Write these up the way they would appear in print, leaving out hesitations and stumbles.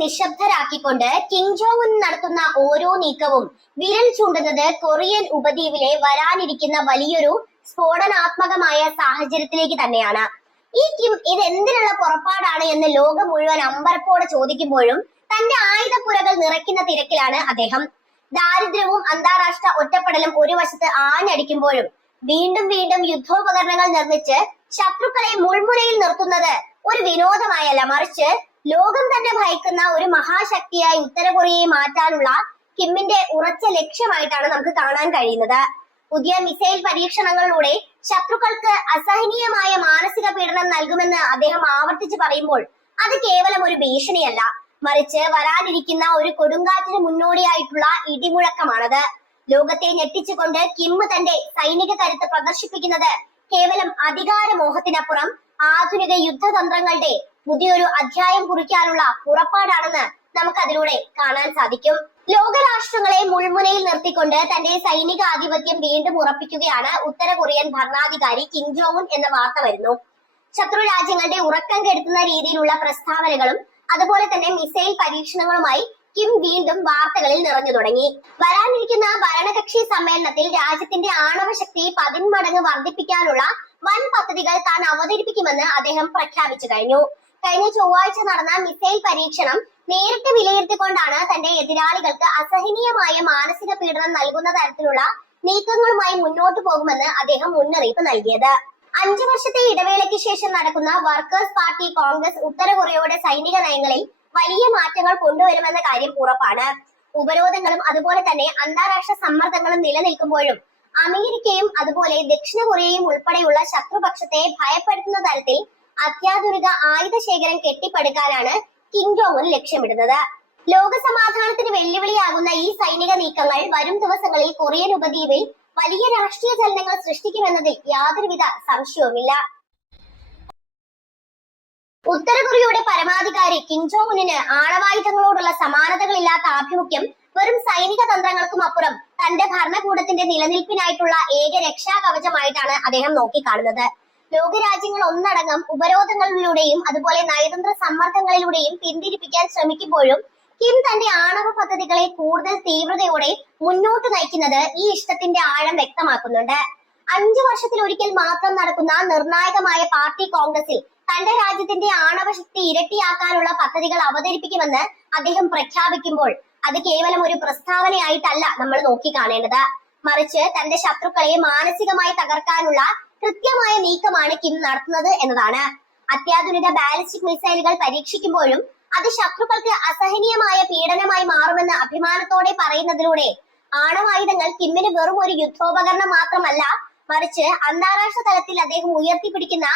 നിശബ്ദരാക്കിക്കൊണ്ട് Kim Jong Un നടത്തുന്ന ഓരോ നീക്കവും വിരൽ ചൂണ്ടുന്നത് കൊറിയൻ ഉപദ്വീപിലെ വരാനിരിക്കുന്ന വലിയൊരു സ്ഫോടനാത്മകമായ സാഹചര്യത്തിലേക്ക് തന്നെയാണ്. ഈ കിം ഇത് എന്തിനുള്ള പുറപ്പാടാണ് എന്ന് ലോകം മുഴുവൻ അമ്പരപ്പോടെ ചോദിക്കുമ്പോഴും തന്റെ ആയുധപ്പുരകൾ നിറയ്ക്കുന്ന തിരക്കിലാണ് അദ്ദേഹം. ദാരിദ്ര്യവും അന്താരാഷ്ട്ര ഒറ്റപ്പെടലും ഒരു വശത്ത് ആഞ്ഞടിക്കുമ്പോഴും വീണ്ടും വീണ്ടും യുദ്ധോപകരണങ്ങൾ നിർമ്മിച്ച് ശത്രുക്കളെ മുൾമുനയിൽ നിർത്തുന്നത് ഒരു വിനോദമായല്ല, മറിച്ച് ലോകം തന്നെ ഭയക്കുന്ന ഒരു മഹാശക്തിയായി ഉത്തര കൊറിയയെ മാറ്റാനുള്ള കിമ്മിന്റെ ഉറച്ച ലക്ഷ്യമായിട്ടാണ് നമുക്ക് കാണാൻ കഴിയുന്നത്. പുതിയ മിസൈൽ പരീക്ഷണങ്ങളിലൂടെ ശത്രുക്കൾക്ക് അസഹനീയമായ മാനസിക പീഡനം നൽകുമെന്ന് അദ്ദേഹം ആവർത്തിച്ച് പറയുമ്പോൾ അത് കേവലം ഒരു ഭീഷണിയല്ല, മറിച്ച് വരാനിരിക്കുന്ന ഒരു കൊടുങ്കാറ്റിന് മുന്നോടിയായിട്ടുള്ള ഇടിമുഴക്കമാണത്. ലോകത്തെ ഞെട്ടിച്ചുകൊണ്ട് കിം തന്റെ സൈനിക കരുത്ത് പ്രദർശിപ്പിക്കുന്നത് കേവലം അധികാരമോഹത്തിനപ്പുറം ആധുനിക യുദ്ധതന്ത്രങ്ങളുടെ പുതിയൊരു അധ്യായം കുറിക്കാനുള്ള പുറപ്പാടാണെന്ന് നമുക്കതിലൂടെ കാണാൻ സാധിക്കും. ലോകരാഷ്ട്രങ്ങളെ മുൾമുനയിൽ നിർത്തിക്കൊണ്ട് തന്റെ സൈനിക ആധിപത്യം വീണ്ടും ഉറപ്പിക്കുകയാണ് ഉത്തര കൊറിയൻ ഭരണാധികാരി കിം ജോങ് ഉൻ എന്ന വാർത്ത വരുന്നു. ശത്രു രാജ്യങ്ങളുടെ ഉറക്കം കെടുത്തുന്ന രീതിയിലുള്ള പ്രസ്താവനകളും അതുപോലെ തന്നെ മിസൈൽ പരീക്ഷണങ്ങളുമായി കിം വീണ്ടും വാർത്തകളിൽ നിറഞ്ഞു തുടങ്ങി. വരാനിരിക്കുന്ന ഭരണകക്ഷി സമ്മേളനത്തിൽ രാജ്യത്തിന്റെ ആണവശക്തി 10 മടങ്ങ് വർദ്ധിപ്പിക്കാനുള്ള വൻ പദ്ധതികൾ താൻ അവതരിപ്പിക്കുമെന്ന് അദ്ദേഹം പ്രഖ്യാപിച്ചു കഴിഞ്ഞു. കഴിഞ്ഞ ചൊവ്വാഴ്ച നടന്ന മിസൈൽ പരീക്ഷണം നേരിട്ട് വിലയിരുത്തിക്കൊണ്ടാണ് തന്റെ എതിരാളികൾക്ക് അസഹനീയമായ മാനസിക പീഡനം നൽകുന്ന തരത്തിലുള്ള നീക്കങ്ങളുമായി മുന്നോട്ടു പോകുമെന്ന് അദ്ദേഹം മുന്നറിയിപ്പ് നൽകിയത്. 5 വർഷത്തെ ഇടവേളയ്ക്ക് ശേഷം നടക്കുന്ന വർക്കേഴ്സ് പാർട്ടി കോൺഗ്രസ് ഉത്തര കൊറിയയുടെ സൈനിക നയങ്ങളിൽ വലിയ മാറ്റങ്ങൾ കൊണ്ടുവരുമെന്ന കാര്യം ഉറപ്പാണ്. ഉപരോധങ്ങളും അതുപോലെ തന്നെ അന്താരാഷ്ട്ര സമ്മർദ്ദങ്ങളും നിലനിൽക്കുമ്പോഴും അമേരിക്കയും അതുപോലെ ദക്ഷിണ കൊറിയയും ഉൾപ്പെടെയുള്ള ശത്രുപക്ഷത്തെ ഭയപ്പെടുത്തുന്ന തരത്തിൽ അത്യാധുനിക ആയുധ ശേഖരം കെട്ടിപ്പടുക്കാനാണ് കിം ജോങ് ഉൻ ലക്ഷ്യമിടുന്നത്. ലോക സമാധാനത്തിന് വെല്ലുവിളിയാകുന്ന ഈ സൈനിക നീക്കങ്ങൾ വരും ദിവസങ്ങളിൽ കൊറിയൻ ഉപദ്വീപിൽ വലിയ രാഷ്ട്രീയ ചലനങ്ങൾ സൃഷ്ടിക്കുമെന്നതിൽ യാതൊരുവിധ സംശയവുമില്ല. ഉത്തര കൊറിയയുടെ പരമാധികാരി കിം ജോങ് ഉന്നിന് ആണവായുധങ്ങളോടുള്ള സമാനതകളില്ലാത്ത ആഭിമുഖ്യം വെറും സൈനിക തന്ത്രങ്ങൾക്കും അപ്പുറം തന്റെ ഭരണകൂടത്തിന്റെ നിലനിൽപ്പിനായിട്ടുള്ള ഏക രക്ഷാകവചമായിട്ടാണ് അദ്ദേഹം നോക്കിക്കാണുന്നത്. ലോകരാജ്യങ്ങൾ ഒന്നടങ്കം ഉപരോധങ്ങളിലൂടെയും അതുപോലെ നയതന്ത്ര സമ്മർദ്ദങ്ങളിലൂടെയും പിന്തിരിപ്പിക്കാൻ ശ്രമിക്കുമ്പോഴും കിം തന്റെ ആണവ പദ്ധതികളെ കൂടുതൽ തീവ്രതയോടെ മുന്നോട്ട് നയിക്കുന്നത് ഈ ഇഷ്ടത്തിന്റെ ആഴം വ്യക്തമാക്കുന്നുണ്ട്. 5 വർഷത്തിലൊരിക്കൽ മാത്രം നടക്കുന്ന നിർണായകമായ പാർട്ടി കോൺഗ്രസിൽ തന്റെ രാജ്യത്തിന്റെ ആണവശക്തി ഇരട്ടിയാക്കാനുള്ള പദ്ധതികൾ അവതരിപ്പിക്കുമെന്ന് അദ്ദേഹം പ്രഖ്യാപിക്കുമ്പോൾ അത് കേവലം ഒരു പ്രസ്താവനയായിട്ടല്ല നമ്മൾ നോക്കിക്കാണേണ്ടത്, മറിച്ച് തന്റെ ശത്രുക്കളെ മാനസികമായി തകർക്കാനുള്ള കൃത്യമായ നീക്കമാണ് കിം നടത്തുന്നത് എന്നതാണ്. അത്യാധുനിക ബാലിസ്റ്റിക് മിസൈലുകൾ പരീക്ഷിക്കുമ്പോഴും അത് ശത്രുക്കൾക്ക് അസഹനീയമായ പീഡനമായി മാറുമെന്ന് അഭിമാനത്തോടെ പറയുന്നതിലൂടെ ആണവായുധങ്ങൾ കിമ്മിന് വെറും ഒരു യുദ്ധോപകരണം മാത്രമല്ല, മറിച്ച് അന്താരാഷ്ട്ര തലത്തിൽ അദ്ദേഹം ഉയർത്തിപ്പിടിക്കുന്ന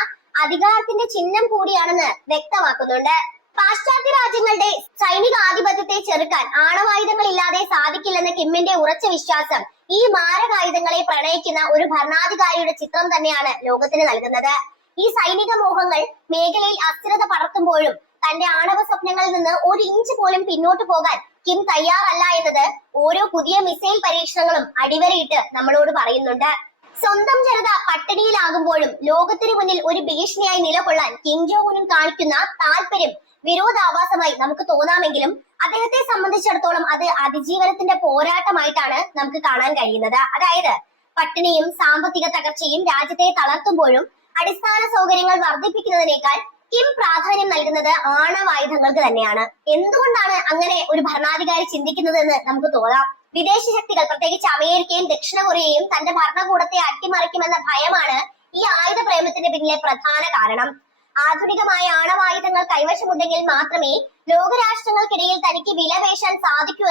അധികാരത്തിന്റെ ചിഹ്നം കൂടിയാണെന്ന് വ്യക്തമാക്കുന്നുണ്ട്. പാശ്ചാത്യ രാജ്യങ്ങളുടെ സൈനിക ആധിപത്യത്തെ ചെറുക്കാൻ ആണവായുധങ്ങൾ ഇല്ലാതെ സാധിക്കില്ലെന്ന കിമ്മിന്റെ ഉറച്ച വിശ്വാസം ഈ മാരകായുധങ്ങളെ പ്രണയിക്കുന്ന ഒരു ഭരണാധികാരിയുടെ ചിത്രം തന്നെയാണ് ലോകത്തിന് നൽകുന്നത്. ഈ സൈനിക മോഹങ്ങൾ മേഖലയിൽ അസ്ഥിരത പടർത്തുമ്പോഴും തന്റെ ആണവ സ്വപ്നങ്ങളിൽ നിന്ന് 1 ഇഞ്ച് പോലും പിന്നോട്ട് പോകാൻ കിം തയ്യാറല്ല എന്നത് ഓരോ പുതിയ മിസൈൽ പരീക്ഷണങ്ങളും അടിവരയിട്ട് നമ്മളോട് പറയുന്നുണ്ട്. സ്വന്തം ജനത പട്ടിണിയിലാകുമ്പോഴും ലോകത്തിനു മുന്നിൽ ഒരു ഭീഷണിയായി നിലകൊള്ളാൻ കിം ജോങ് ഉൻ കാണിക്കുന്ന താല്പര്യം വിരോധാഭാസമായി നമുക്ക് തോന്നാമെങ്കിലും അദ്ദേഹത്തെ സംബന്ധിച്ചിടത്തോളം അത് അതിജീവനത്തിന്റെ പോരാട്ടമായിട്ടാണ് നമുക്ക് കാണാൻ കഴിയുന്നത്. അതായത് പട്ടിണിയും സാമ്പത്തിക തകർച്ചയും രാജ്യത്തെ തളർത്തുമ്പോഴും അടിസ്ഥാന സൗകര്യങ്ങൾ വർദ്ധിപ്പിക്കുന്നതിനേക്കാൾ കിം പ്രാധാന്യം നൽകുന്നത് ആണവായുധങ്ങൾക്ക് തന്നെയാണ്. എന്തുകൊണ്ടാണ് അങ്ങനെ ഒരു ഭരണാധികാരി ചിന്തിക്കുന്നതെന്ന് നമുക്ക് തോന്നാം. വിദേശ ശക്തികൾ, പ്രത്യേകിച്ച് അമേരിക്കയും ദക്ഷിണ കൊറിയയും തന്റെ ഭരണകൂടത്തെ അട്ടിമറിക്കുമെന്ന ഭയമാണ് ഈ ആയുധ പ്രേമത്തിന്റെ പിന്നിലെ പ്രധാന കാരണം. ആധുനികമായ ആണവായുധങ്ങൾ കൈവശമുണ്ടെങ്കിൽ മാത്രമേ ലോകരാഷ്ട്രങ്ങൾക്കിടയിൽ തനിക്ക് വിലപേശാൻ സാധിക്കൂ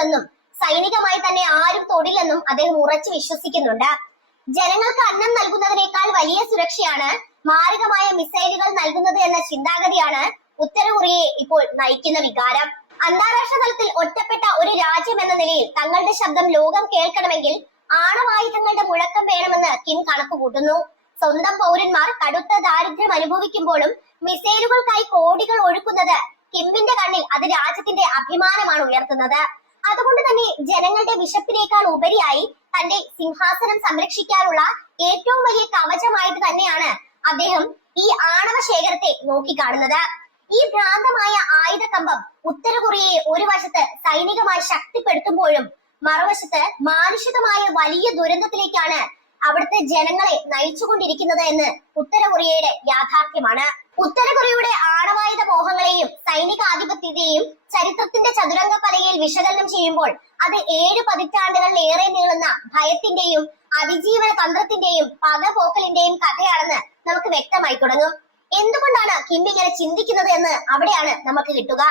സൈനികമായി തന്നെ ആരും തൊടില്ലെന്നും അദ്ദേഹം ഉറച്ചു വിശ്വസിക്കുന്നുണ്ട്. ജനങ്ങൾക്ക് അന്നം നൽകുന്നതിനേക്കാൾ വലിയ സുരക്ഷയാണ് മാരകമായ മിസൈലുകൾ നൽകുന്നത് എന്ന ചിന്താഗതിയാണ് ഉത്തര കൊറിയയെ ഇപ്പോൾ നയിക്കുന്ന വികാരം. അന്താരാഷ്ട്ര തലത്തിൽ ഒറ്റപ്പെട്ട ഒരു രാജ്യം എന്ന നിലയിൽ തങ്ങളുടെ ശബ്ദം ലോകം കേൾക്കണമെങ്കിൽ ആണവായുധങ്ങളുടെ മുഴക്കം വേണമെന്ന് കിം കണക്കുകൂട്ടുന്നു. സ്വന്തം പൗരന്മാർ കടുത്ത ദാരിദ്ര്യം അനുഭവിക്കുമ്പോഴും മിസൈലുകൾക്കായി കോടികൾ ഒഴുക്കുന്നത് കിമ്മിന്റെ കണ്ണിൽ അത് രാജ്യത്തിന്റെ അഭിമാനമാണ് ഉയർത്തുന്നത്. അതുകൊണ്ട് തന്നെ ജനങ്ങളുടെ വിശപ്പിനേക്കാൾ ഉപരിയായി തന്റെ സിംഹാസനം സംരക്ഷിക്കാനുള്ള ഏറ്റവും വലിയ കവചമായിട്ട് തന്നെയാണ് അദ്ദേഹം ഈ ആണവ ശേഖരത്തെ നോക്കിക്കാണുന്നത്. ഈ ഭ്രാന്തമായ ആയുധകമ്പം ഉത്തര കൊറിയയെ ഒരു വശത്ത് സൈനികമായി ശക്തിപ്പെടുത്തുമ്പോഴും മറുവശത്ത് മാനുഷികമായ വലിയ ദുരന്തത്തിലേക്കാണ് അവിടുത്തെ ജനങ്ങളെ നയിച്ചുകൊണ്ടിരിക്കുന്നത് എന്ന് ഉത്തര കൊറിയയുടെ യാഥാർത്ഥ്യമാണ്. ഉത്തര കൊറിയയുടെ ആണവായുധ മോഹങ്ങളെയും സൈനിക ആധിപത്യത്തെയും ചരിത്രത്തിന്റെ ചതുരംഗ പലകയിൽ വിശകലനം ചെയ്യുമ്പോൾ അത് 7 പതിറ്റാണ്ടുകളിലേറെ നീളുന്ന ഭയത്തിന്റെയും അതിജീവന തന്ത്രത്തിന്റെയും പകപോക്കലിന്റെയും കഥയാണെന്ന് നമുക്ക് വ്യക്തമായി തുടങ്ങും. എന്തുകൊണ്ടാണ് കിം ഇങ്ങനെ ചിന്തിക്കുന്നത് എന്ന് അവിടെയാണ് നമുക്ക് കിട്ടുക.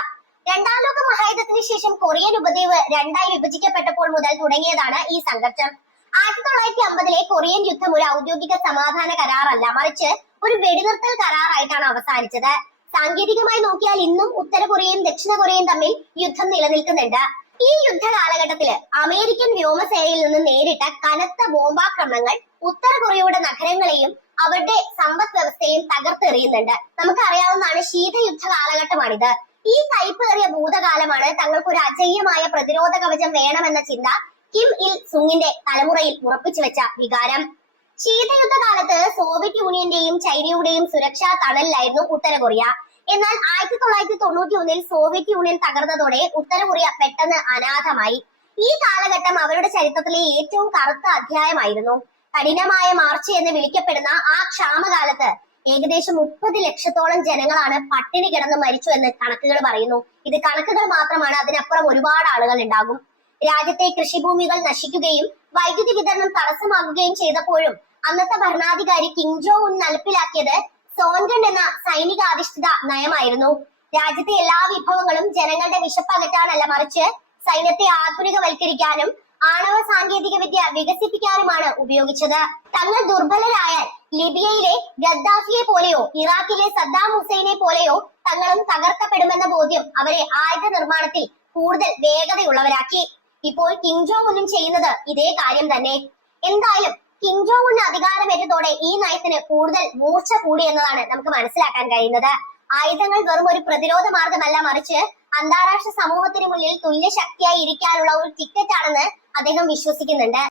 രണ്ടാം ലോക മഹായുദ്ധത്തിന് ശേഷം കൊറിയൻ ഉപദ്വീപ് രണ്ടായി വിഭജിക്കപ്പെട്ടപ്പോൾ മുതൽ തുടങ്ങിയതാണ് ഈ സംഘർഷം. 1950-ലെ കൊറിയൻ യുദ്ധം ഒരു ഔദ്യോഗിക സമാധാന കരാറല്ല, മറിച്ച് ഒരു വെടിനിർത്തൽ കരാറായിട്ടാണ് അവസാനിച്ചത്. സാങ്കേതികമായി നോക്കിയാൽ ഇന്നും ഉത്തര കൊറിയയും ദക്ഷിണ കൊറിയയും തമ്മിൽ യുദ്ധം നിലനിൽക്കുന്നുണ്ട്. ഈ യുദ്ധ കാലഘട്ടത്തില് അമേരിക്കൻ വ്യോമസേനയിൽ നിന്ന് നേരിട്ട കനത്ത ബോംബാക്രമണങ്ങൾ ഉത്തര കൊറിയയുടെ നഗരങ്ങളെയും അവരുടെ സമ്പദ് വ്യവസ്ഥയും തകർത്തെറിയുന്നുണ്ട്. നമുക്കറിയാവുന്നതാണ്, ശീതയുദ്ധ കാലഘട്ടമാണിത്. ഈ കയ്പേറിയ ഭൂതകാലമാണ് തങ്ങൾക്ക് ഒരു അജയ്യമായ പ്രതിരോധ കവചം വേണമെന്ന ചിന്ത കിം ഇൽ സുങ്ങിന്റെ തലമുറയിൽ ഉറപ്പിച്ചു വെച്ച വികാരം. ശീതയുദ്ധ കാലത്ത് സോവിയറ്റ് യൂണിയന്റെയും ചൈനയുടെയും സുരക്ഷാ തണലിലായിരുന്നു ഉത്തര കൊറിയ. എന്നാൽ 1991-ൽ സോവിയറ്റ് യൂണിയൻ തകർന്നതോടെ ഉത്തര കൊറിയ പെട്ടെന്ന് അനാഥമായി. ഈ കാലഘട്ടം അവരുടെ ചരിത്രത്തിലെ ഏറ്റവും കറുത്ത അധ്യായമായിരുന്നു. കഠിനമായ മാർച്ച് എന്ന് വിളിക്കപ്പെടുന്ന ആ ക്ഷാമകാലത്ത് ഏകദേശം 30 ലക്ഷത്തോളം ജനങ്ങളാണ് പട്ടിണി കിടന്ന് മരിച്ചു എന്ന് കണക്കുകൾ പറയുന്നു. ഇത് കണക്കുകൾ മാത്രമാണ്, അതിനപ്പുറം ഒരുപാട് ആളുകൾ ഉണ്ടാകും. രാജ്യത്തെ കൃഷിഭൂമികൾ നശിക്കുകയും വൈദ്യുതി വിതരണം തടസ്സമാകുകയും ചെയ്തപ്പോഴും അന്നത്തെ ഭരണാധികാരി കിം ജോങ് ഉൻ നടപ്പിലാക്കിയത് സോൻഗൺ എന്ന സൈനികാധിഷ്ഠിത നയമായിരുന്നു. രാജ്യത്തെ എല്ലാ വിഭവങ്ങളും ജനങ്ങളുടെ വിശപ്പകറ്റാനല്ല, മറിച്ച് സൈന്യത്തെ ആധുനികവൽക്കരിക്കാനും ആണവ സാങ്കേതിക വിദ്യ വികസിപ്പിക്കാനുമാണ് ഉപയോഗിച്ചത്. തങ്ങൾ ദുർബലരായാൽ ലിബിയയിലെ ഗദ്ദാഫിയെ പോലെയോ ഇറാഖിലെ സദ്ദാം ഹുസൈനെ പോലെയോ തങ്ങളും തകർക്കപ്പെടുമെന്ന ബോധ്യം അവരെ ആയുധ നിർമ്മാണത്തിൽ കൂടുതൽ വേഗതയുള്ളവരാക്കി. ഇപ്പോൾ കിം ജോങ് ഉന്നും ചെയ്യുന്നത് ഇതേ കാര്യം തന്നെ. എന്തായാലും കിം ജോങ് ഉൻ അധികാരമേറ്റതോടെ ഈ നയത്തിന് കൂടുതൽ മൂർച്ച കൂടി എന്നതാണ് നമുക്ക് മനസ്സിലാക്കാൻ കഴിയുന്നത്. ആയുധങ്ങൾ വെറും ഒരു പ്രതിരോധ മാർഗമല്ല, മറിച്ച് അന്താരാഷ്ട്ര സമൂഹത്തിന് മുന്നിൽ തുല്യ ശക്തിയായി ഇരിക്കാനുള്ള ഒരു ടിക്കറ്റ് ആണെന്ന് അദ്ദേഹം വിശ്വസിക്കുന്നുണ്ട്.